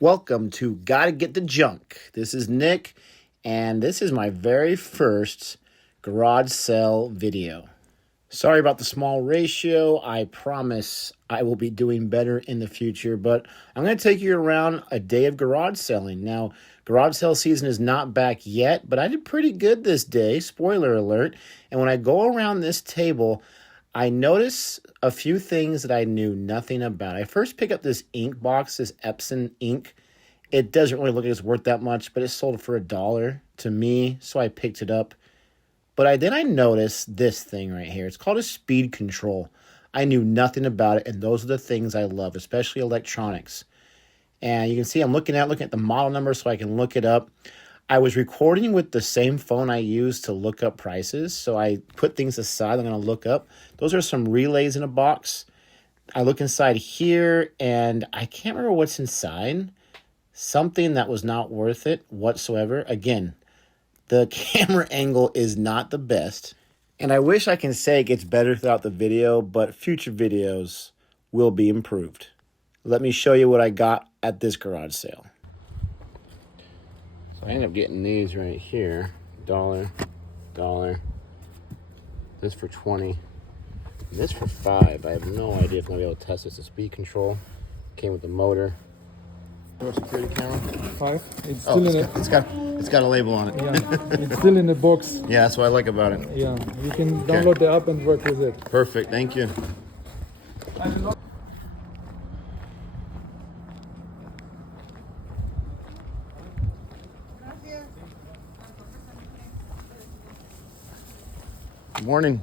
Welcome to Gotta Get the Junk. This is Nick, and this is my very first garage sale video. Sorry about the small ratio. I promise I will be doing better in the future, but I'm going to take you around a day of garage selling. Now, garage sale season is not back yet, but I did pretty good this day, spoiler alert. And when I go around this table, I notice a few things that I knew nothing about. I first pick up this ink box, this Epson ink. It doesn't really look like it's worth that much, but it sold for $1 to me, so I picked it up. But then I noticed this thing right here. It's called a speed control. I knew nothing about it, and those are the things I love, especially electronics. And you can see I'm looking at the model number so I can look it up. I was recording with the same phone I use to look up prices, so I put things aside I'm going to look up. Those are some relays in a box. I look inside here, and I can't remember what's inside. Something that was not worth it whatsoever. Again, the camera angle is not the best, and I wish I can say it gets better throughout the video, but future videos will be improved. Let me show you what I got at this garage sale. So I ended up getting these right here. $1, this for 20, this for 5. I have no idea if I'm gonna be able to test this. The speed control came with the motor. Security camera. 5. It's still it's got a label on it. Yeah, it's still in the box. Yeah, that's what I like about it. Yeah, you can download the app and work with it. Perfect, thank you. Good morning.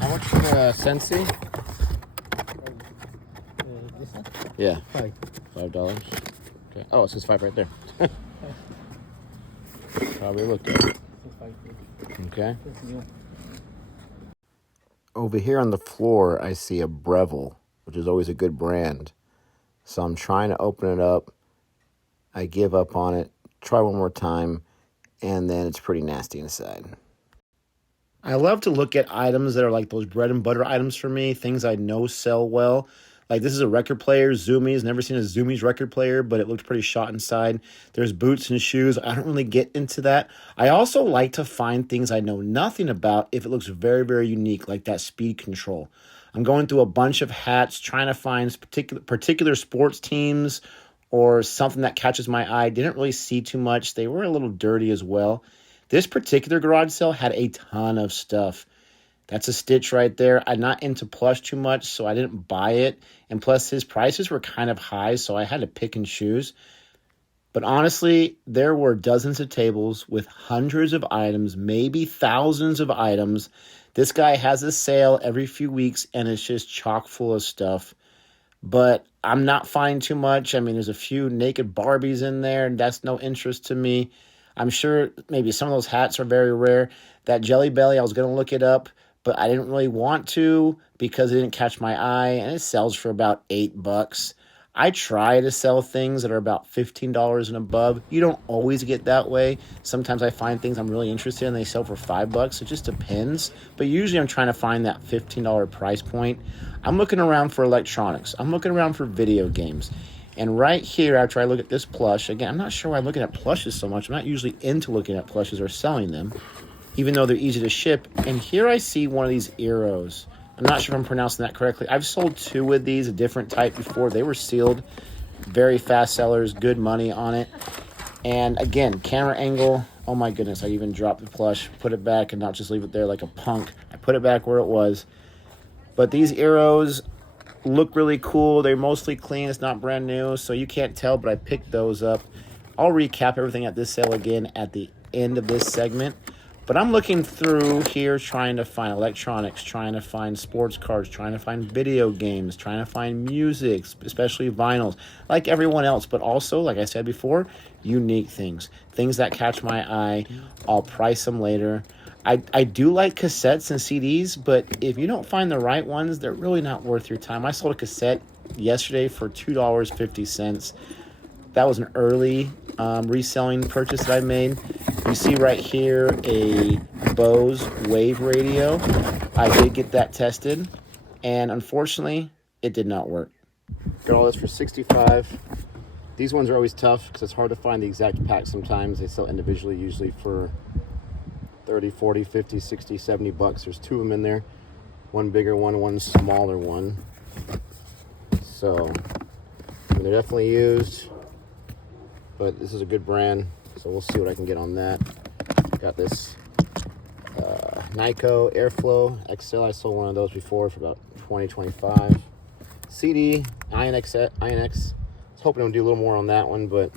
How much for Sensi? This one? Yeah. 5. $5. Okay. Oh, it says 5 right there. Probably looked at it. Okay. Over here on the floor, I see a Breville, which is always a good brand. So I'm trying to open it up. I give up on it. Try one more time, and then it's pretty nasty inside. I love to look at items that are like those bread and butter items for me, things I know sell well. Like this is a record player, Zoomies. Never seen a Zoomies record player, but it looked pretty shot inside. There's boots and shoes. I don't really get into that. I also like to find things I know nothing about if it looks very, very unique, like that speed control. I'm going through a bunch of hats, trying to find particular sports teams or something that catches my eye. Didn't really see too much. They were a little dirty as well. This particular garage sale had a ton of stuff. That's a Stitch right there. I'm not into plush too much, so I didn't buy it. And plus, his prices were kind of high, so I had to pick and choose. But honestly, there were dozens of tables with hundreds of items, maybe thousands of items. This guy has a sale every few weeks, and it's just chock full of stuff. But I'm not finding too much. I mean, there's a few naked Barbies in there, and that's no interest to me. I'm sure maybe some of those hats are very rare. That Jelly Belly, I was going to look it up, but I didn't really want to because it didn't catch my eye, and it sells for about $8. I try to sell things that are about $15 and above. You don't always get that way. Sometimes I find things I'm really interested in, they sell for $5. It just depends. But usually I'm trying to find that $15 price point. I'm looking around for electronics. I'm looking around for video games. And right here, after I look at this plush, again, I'm not sure why I'm looking at plushes so much. I'm not usually into looking at plushes or selling them, even though they're easy to ship. And here I see one of these Eros. I'm not sure if I'm pronouncing that correctly. I've sold 2 of these, a different type before. They were sealed. Very fast sellers, good money on it. And again, camera angle. Oh my goodness, I even dropped the plush, put it back, and not just leave it there like a punk. I put it back where it was. But these Eros look really cool. They're mostly clean. It's not brand new, so you can't tell, but I picked those up. I'll recap everything at this sale again at the end of this segment. But I'm looking through here trying to find electronics, trying to find sports cars, trying to find video games, trying to find music, especially vinyls, like everyone else. But also, like I said before, unique things. Things that catch my eye. I'll price them later. I do like cassettes and CDs, but if you don't find the right ones, they're really not worth your time. I sold a cassette yesterday for $2.50. That was an early reselling purchase that I made. You see right here a Bose Wave radio. I did get that tested, and unfortunately, it did not work. Got all this for $65. These ones are always tough because it's hard to find the exact pack sometimes. They sell individually, usually for 30, 40, 50, 60, 70 bucks. There's two of them in there. One bigger one smaller one. So, they're definitely used, but this is a good brand, so we'll see what I can get on that. Got this Nyko Airflow XL. I sold one of those before for about $20, $25. CD, INX. I was hoping to do a little more on that one, but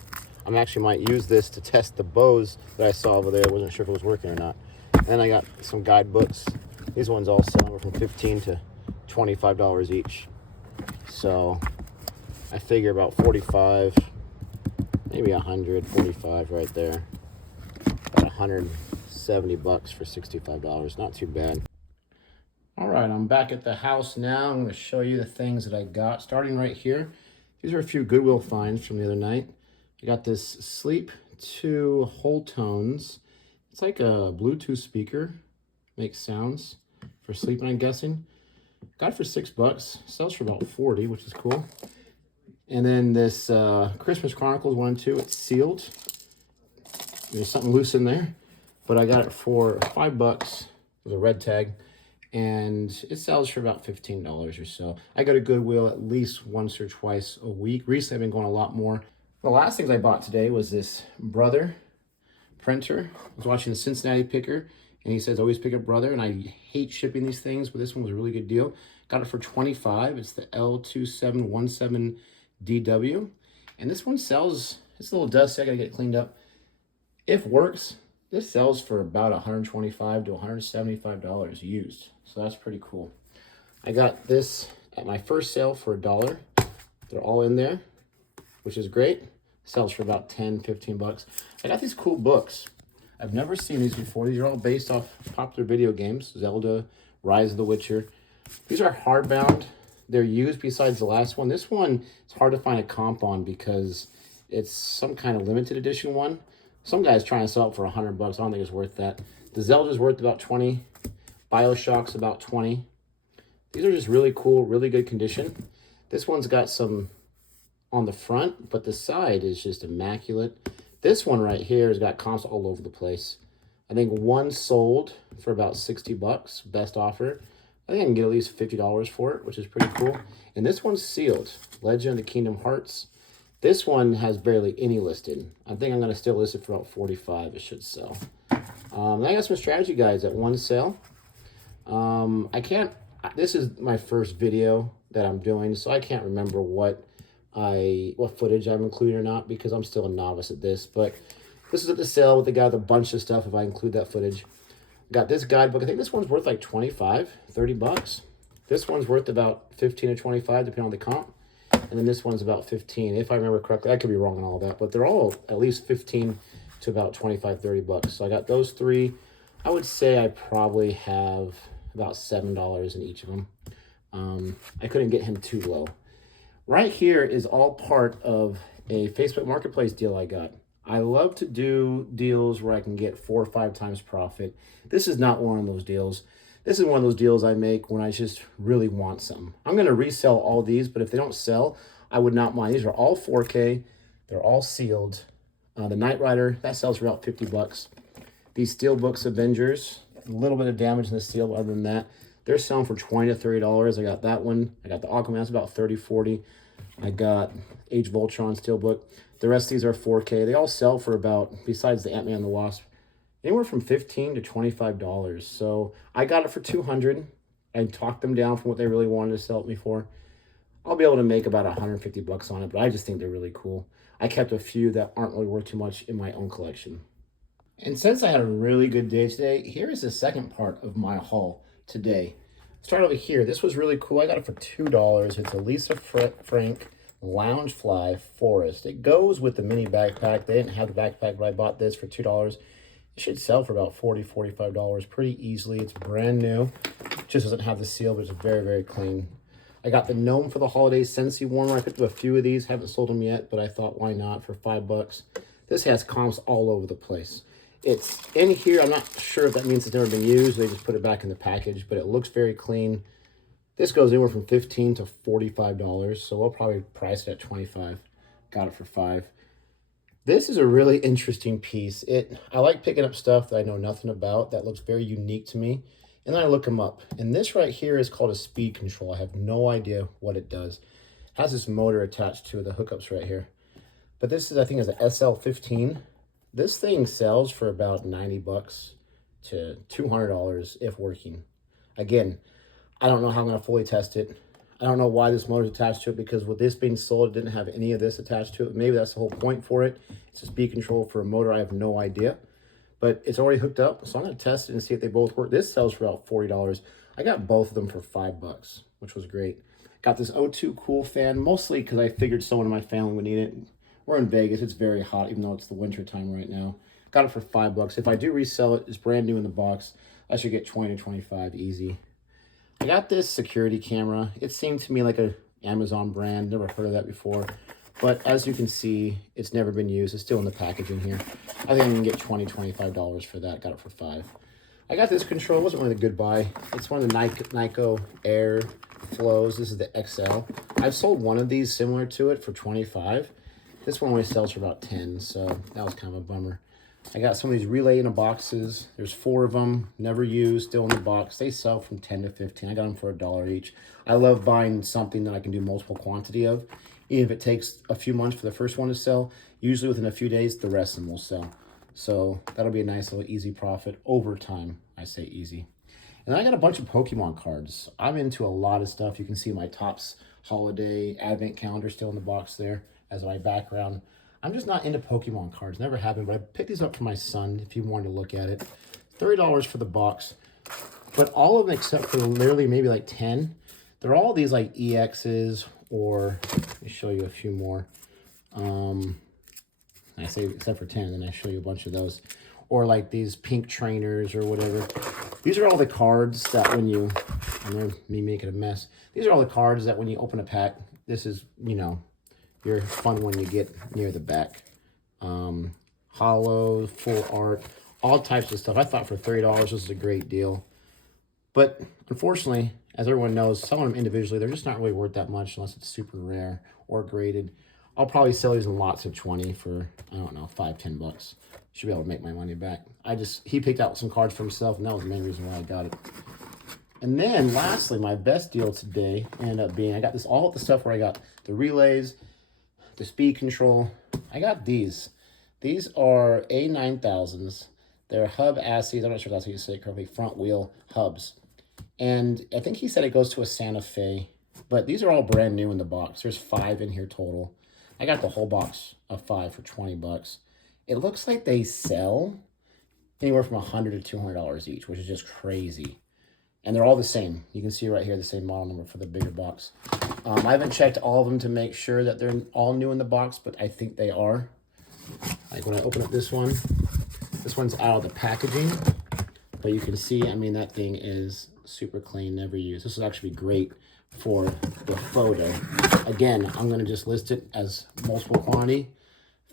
I actually might use this to test the Bose that I saw over there. I wasn't sure if it was working or not. And then I got some guidebooks. These ones all sell from $15 to $25 each. So I figure about 45, maybe 145 right there. About 170 bucks for $65. Not too bad. All right, I'm back at the house now. I'm going to show you the things that I got. Starting right here, these are a few Goodwill finds from the other night. I got this Sleep 2 Whole Tones. It's like a Bluetooth speaker. Makes sounds for sleeping, I'm guessing. Got it for $6. Sells for about 40, which is cool. And then this Christmas Chronicles 1 and 2. It's sealed. There's something loose in there. But I got it for $5 with a red tag. And it sells for about $15 or so. I go to Goodwill at least once or twice a week. Recently, I've been going a lot more. The last things I bought today was this Brother printer. I was watching the Cincinnati Picker, and he says always pick up Brother, and I hate shipping these things, but this one was a really good deal. Got it for $25. It's the L2717DW, and this one sells, it's a little dusty, I gotta get it cleaned up. If works, this sells for about $125 to $175 used, so that's pretty cool. I got this at my first sale for $1. They're all in there, which is great. Sells for about 10, 15 bucks. I got these cool books. I've never seen these before. These are all based off popular video games. Zelda, Rise of the Witcher. These are hardbound. They're used besides the last one. This one, it's hard to find a comp on because it's some kind of limited edition one. Some guy's trying to sell it for 100 bucks. I don't think it's worth that. The Zelda's worth about 20. BioShock's about 20. These are just really cool, really good condition. This one's got some on the front, but the side is just immaculate. This one right here has got comps all over the place. I think one sold for about 60 bucks, best offer. I think I can get at least $50 for it, which is pretty cool. And this one's sealed, Legend of the Kingdom Hearts. This one has barely any listed. I think I'm going to still list it for about 45. It should sell. I got some strategy guides at one sale. This is my first video that I'm doing, so I can't remember what footage I've included or not because I'm still a novice at this. But this is at the sale with the guy with a bunch of stuff if I include that footage. Got this guidebook. I think this one's worth like 25, 30 bucks. This one's worth about 15 to 25 depending on the comp. And then this one's about 15 if I remember correctly. I could be wrong on all that, but they're all at least 15 to about 25, 30 bucks. So I got those three. I would say I probably have about $7 in each of them. I couldn't get him too low. Right here is all part of a Facebook Marketplace deal I got. I love to do deals where I can get 4 or 5 times profit. This is not one of those deals. This is one of those deals I make when I just really want some. I'm going to resell all these, but if they don't sell, I would not mind. These are all 4K. They're all sealed. The Knight Rider, that sells for about 50 bucks. These Steelbooks Avengers, a little bit of damage in the steel, but other than that, they're selling for $20 to $30. I got that one. I got the Aquaman, that's about 30, 40. I got Age of Ultron Steelbook. The rest of these are 4K. They all sell for about, besides the Ant-Man and the Wasp, anywhere from $15 to $25. So I got it for $200. I talked them down from what they really wanted to sell it me for. I'll be able to make about 150 bucks on it, but I just think they're really cool. I kept a few that aren't really worth too much in my own collection. And since I had a really good day today, here is the second part of my haul today. Start over here. This was really cool. I got it for $2. It's a Lisa Frank Lounge Fly Forest. It goes with the mini backpack. They didn't have the backpack, but I bought this for $2. It should sell for about $40, $45 pretty easily. It's brand new. It just doesn't have the seal, but it's very, very clean. I got the Gnome for the holidays Scentsy warmer. I picked up a few of these. Haven't sold them yet, but I thought, why not, for $5. This has comps all over the place. It's in here. I'm not sure if that means it's never been used. They just put it back in the package, but it looks very clean. This goes anywhere from $15 to $45, so we'll probably price it at $25. Got it for $5. This is a really interesting piece. I like picking up stuff that I know nothing about that looks very unique to me, and then I look them up. And this right here is called a speed control. I have no idea what it does. It has this motor attached to the hookups right here. But this is, I think, is a SL15. This thing sells for about $90 to $200 if working. Again, I don't know how I'm going to fully test it. I don't know why this motor is attached to it, because with this being sold, it didn't have any of this attached to it. Maybe that's the whole point for it. It's a speed control for a motor. I have no idea. But it's already hooked up, so I'm going to test it and see if they both work. This sells for about $40. I got both of them for $5, which was great. Got this O2 Cool fan, mostly because I figured someone in my family would need it. We're in Vegas. It's very hot, even though it's the winter time right now. Got it for $5. If I do resell it, it's brand new in the box. I should get 20 to 25 easy. I got this security camera. It seemed to me like a Amazon brand. Never heard of that before. But as you can see, it's never been used. It's still in the packaging here. I think I can get $20, $25 for that. Got it for $5. I got this control. It wasn't really a good buy. It's one of the Nyko Air Flows. This is the XL. I've sold one of these similar to it for $25. This one only sells for about $10, so that was kind of a bummer. I got some of these relay in the boxes. There's 4 of them, never used, still in the box. They sell from $10 to $15. I got them for $1 each. I love buying something that I can do multiple quantity of. Even if it takes a few months for the first one to sell, usually within a few days, the rest of them will sell. So that'll be a nice little easy profit over time. I say easy. And then I got a bunch of Pokemon cards. I'm into a lot of stuff. You can see my Topps holiday advent calendar still in the box there as my background. I'm just not into Pokemon cards. Never have been, but I picked these up for my son if you wanted to look at it. $30 for the box. But all of them except for literally maybe like 10, they're all these like EXs, or let me show you a few more. I say except for 10, and then I show you a bunch of those. Or like these pink trainers or whatever. These are all the cards that when you, I know me making a mess. These are all the cards that when you open a pack, this is, you know, your fun when you get near the back. Hollow, full art, all types of stuff. I thought for $30 this is a great deal. But unfortunately, as everyone knows, some of them individually, they're just not really worth that much unless it's super rare or graded. I'll probably sell these in lots of 20 for, I don't know, $5, $10. Should be able to make my money back. He picked out some cards for himself, and that was the main reason why I got it. And then lastly, my best deal today ended up being, I got this all the stuff where I got the relays, the speed control. I got these. These are A9000s. They're hub ASCIIs. I'm not sure if that's how you say it correctly. Front wheel hubs. And I think he said it goes to a Santa Fe. But these are all brand new in the box. There's 5 in here total. I got the whole box of 5 for $20. It looks like they sell anywhere from $100 to $200 each, which is just crazy. And they're all the same. You can see right here the same model number for the bigger box. I haven't checked all of them to make sure that they're all new in the box, but I think they are. Like when I open up this one's out of the packaging. But you can see, I mean, that thing is super clean, never used. This will actually be great for the photo. Again, I'm going to just list it as multiple quantity,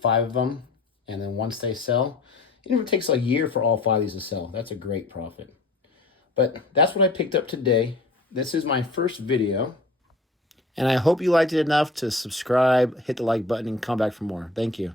5 of them. And then once they sell, even if it takes a year for all 5 of these to sell, that's a great profit. But that's what I picked up today. This is my first video. And I hope you liked it enough to subscribe, hit the like button, and come back for more. Thank you.